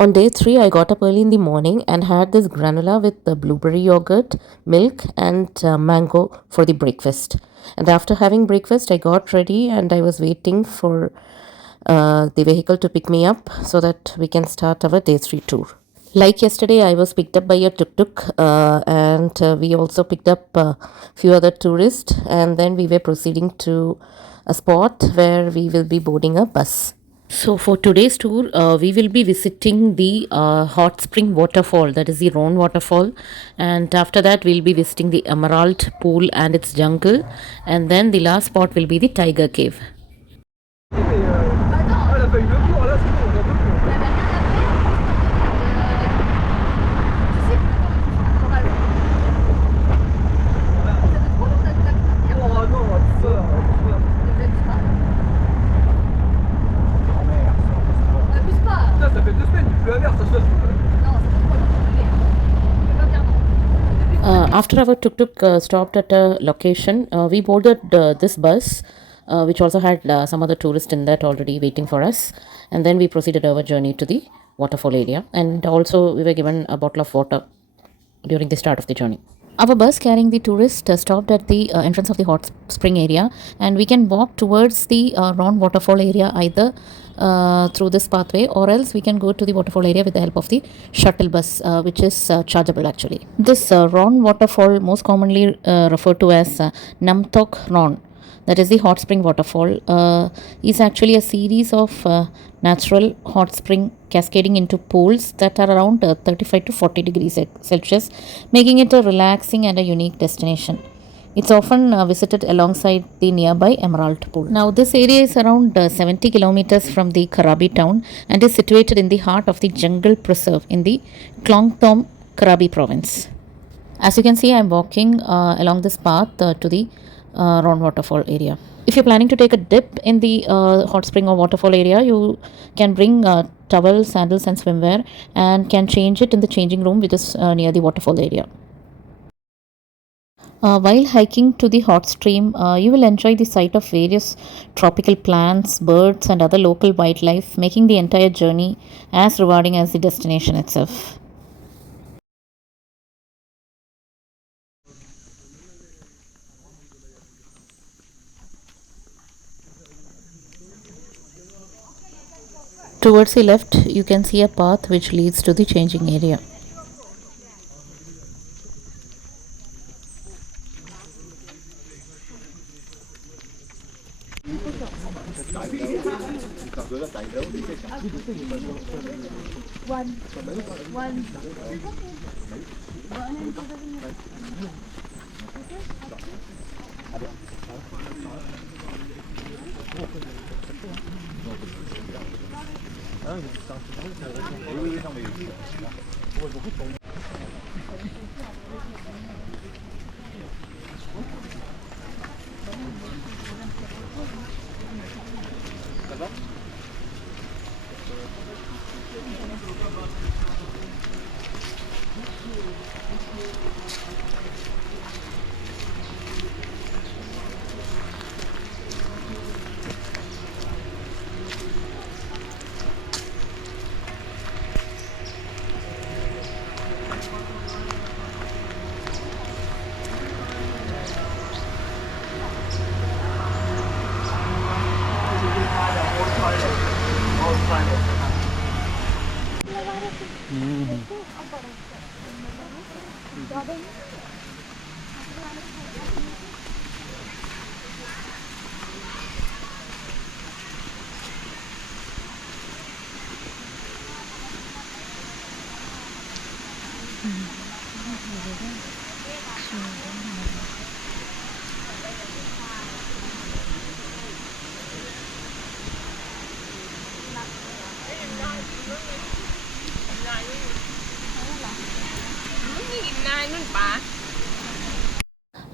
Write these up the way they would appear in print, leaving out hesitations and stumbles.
On day 3, I got up early in the morning and had this granola with the blueberry yogurt, milk, and mango for the breakfast. And after having breakfast, I got ready and I was waiting for the vehicle to pick me up so that we can start our day 3 tour. Like yesterday, I was picked up by a tuk-tuk, and we also picked up a few other tourists, and then we were proceeding to a spot where we will be boarding a bus. So for today's tour, we will be visiting the hot spring waterfall, that is the Ron waterfall, and after that we'll be visiting the Emerald pool and its jungle, and then the last spot will be the tiger cave. After our tuk-tuk stopped at a location, we boarded this bus, which also had some other tourists in that already waiting for us. And then we proceeded our journey to the waterfall area. And also we were given a bottle of water during the start of the journey. Our bus carrying the tourists stopped at the entrance of the hot spring area, and we can walk towards the Ron waterfall area either through this pathway, or else we can go to the waterfall area with the help of the shuttle bus, which is chargeable actually. This Ron waterfall, most commonly referred to as Namtok Ron, that is the hot spring waterfall, is actually a series of natural hot spring cascading into pools that are around 35 to 40 degrees Celsius, making it a relaxing and a unique destination. It's often visited alongside the nearby Emerald Pool. Now, this area is around 70 kilometers from the Krabi town and is situated in the heart of the jungle preserve in the Klongthom Krabi province. As you can see, I'm walking along this path to the Ron waterfall area. If you're planning to take a dip in the hot spring or waterfall area, you can bring towels, sandals, and swimwear, and can change it in the changing room, which is near the waterfall area. While hiking to the hot stream, you will enjoy the sight of various tropical plants, birds, and other local wildlife, making the entire journey as rewarding as the destination itself. Towards the left, you can see a path which leads to the changing area.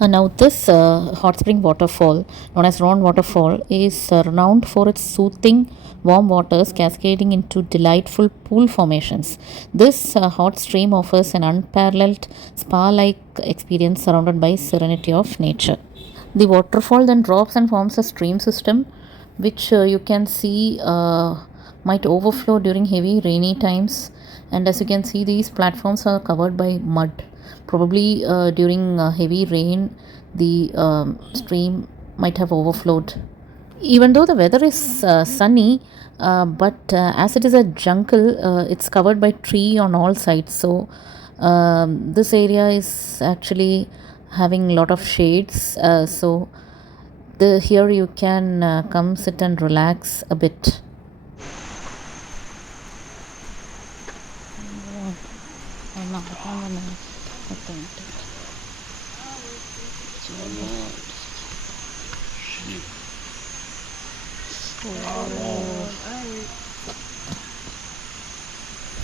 Now, this hot spring waterfall, known as Ron Waterfall, is renowned for its soothing warm waters cascading into delightful pool formations. This hot stream offers an unparalleled spa like experience surrounded by serenity of nature. The waterfall then drops and forms a stream system, which you can see might overflow during heavy rainy times. And as you can see, these platforms are covered by mud. Probably during heavy rain, the stream might have overflowed. Even though the weather is sunny, but as it is a jungle, it's covered by tree on all sides. So this area is actually having a lot of shades. So the here you can come sit and relax a bit.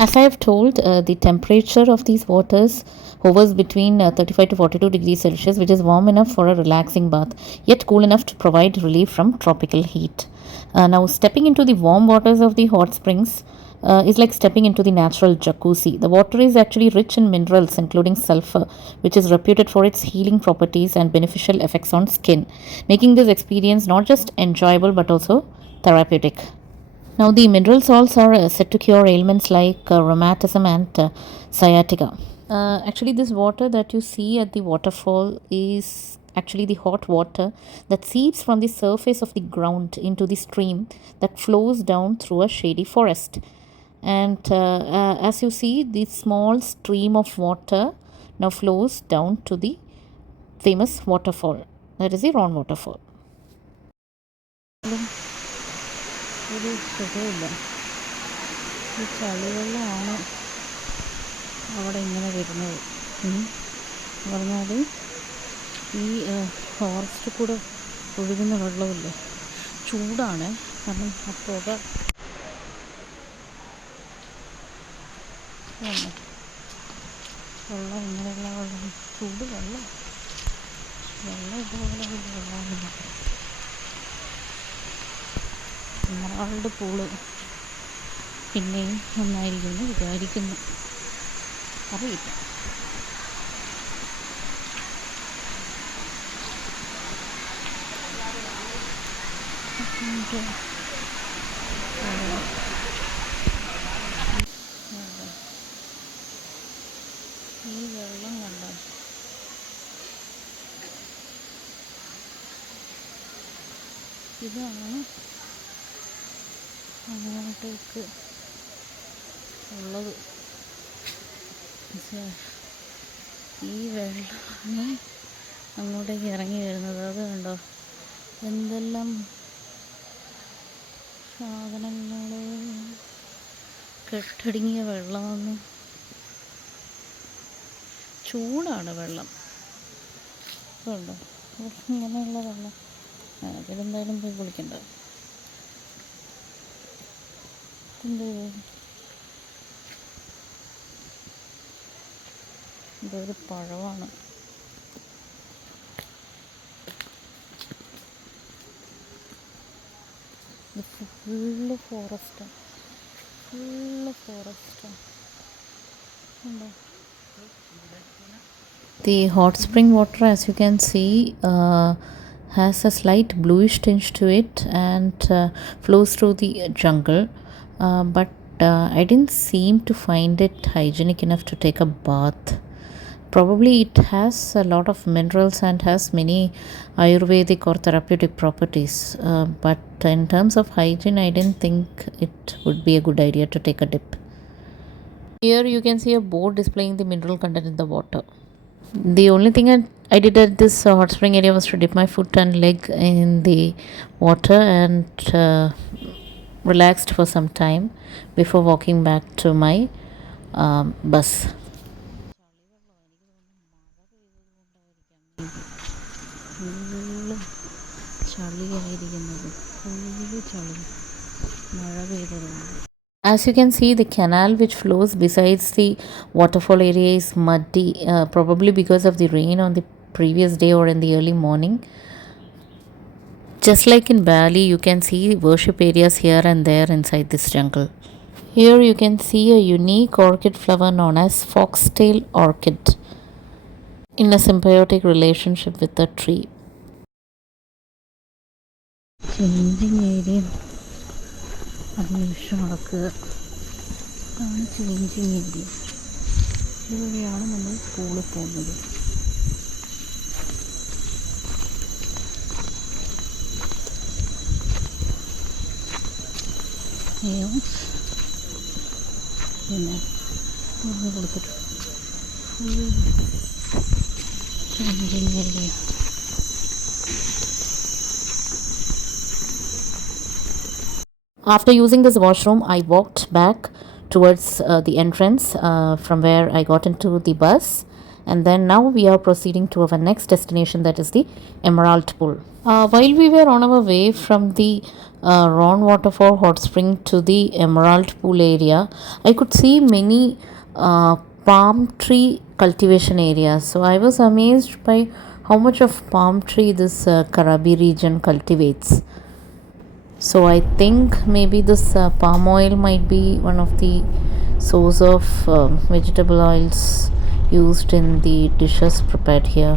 As I have told, the temperature of these waters hovers between 35 to 42 degrees Celsius, which is warm enough for a relaxing bath, yet cool enough to provide relief from tropical heat. Now, stepping into the warm waters of the hot springs is like stepping into the natural jacuzzi. The water is actually rich in minerals, including sulfur, which is reputed for its healing properties and beneficial effects on skin, making this experience not just enjoyable but also therapeutic. Now, the mineral salts are said to cure ailments like rheumatism and sciatica. Actually, this water that you see at the waterfall is actually the hot water that seeps from the surface of the ground into the stream that flows down through a shady forest. And as you see, the small stream of water now flows down to the famous waterfall. That is the Ron waterfall. ഒരു സുഖമില്ല, ഈ ചളിവെള്ളമാണ് അവിടെ ഇങ്ങനെ വരുന്നത്. പറഞ്ഞാൽ ഈ forest കൂടെ ഒഴുകുന്ന വെള്ളമില്ലേ, ചൂടാണ്. കാരണം ആ പുക വെള്ളം ഇങ്ങനെയുള്ള വെള്ളം, ചൂട് വെള്ളം ഇതുപോലെ വെള്ളമില്ല. എമറാൾഡ് പൂള് പിന്നെയും നന്നായിരിക്കുമെന്ന് വിചാരിക്കുന്നു, അറിയില്ല. ഈ വെള്ളം കണ്ട ഇതാണ് അങ്ങോട്ടേക്ക് ഉള്ളത്. ഈ വെള്ളമാണ് അങ്ങോട്ടേക്ക് ഇറങ്ങി വരുന്നത്. അത് കണ്ടോ, എന്തെല്ലാം സാധനങ്ങൾ, കെട്ടടങ്ങിയ വെള്ളമാണ്. ചൂടാണ് വെള്ളം, കണ്ടോ, ഇങ്ങനെയുള്ള വെള്ളം. ഇതിലെന്തായാലും പോയി കുളിക്കണ്ട. ഇതൊരു പഴമാണ്. ഇത് ഫുള്ള് ഫോറസ്റ്റാണ്, ഉണ്ടോ. The hot spring water, as you can see, has a slight bluish tinge to it and flows through the jungle. But I didn't seem to find it hygienic enough to take a bath. Probably it has a lot of minerals and has many Ayurvedic or therapeutic properties. But in terms of hygiene, I didn't think it would be a good idea to take a dip. Here you can see a board displaying the mineral content in the water. The only thing I did at this hot spring area was to dip my foot and leg in the water and relaxed for some time before walking back to my bus. As you can see, the canal which flows besides the waterfall area is muddy, probably because of the rain on the previous day or in the early morning. Just like in Bali, you can see worship areas here and there inside this jungle. Here you can see a unique orchid flower known as foxtail orchid in a symbiotic relationship with the tree. Changing area. അന്വേഷണം നടക്കുക. ആണ് changing area. ഇതുവഴിയാണ് നമ്മൾ സ്കൂളിൽ പോകുന്നത്. പിന്നെ കൊടുത്തിട്ട് changing area. After using this washroom, I walked back towards the entrance from where I got into the bus, and then now we are proceeding to our next destination, that is the Emerald Pool. While we were on our way from the Ron Waterfall hot spring to the Emerald Pool area, I could see many palm tree cultivation areas. So I was amazed by how much of palm tree this Krabi region cultivates. So I think maybe this palm oil might be one of the source of vegetable oils used in the dishes prepared here.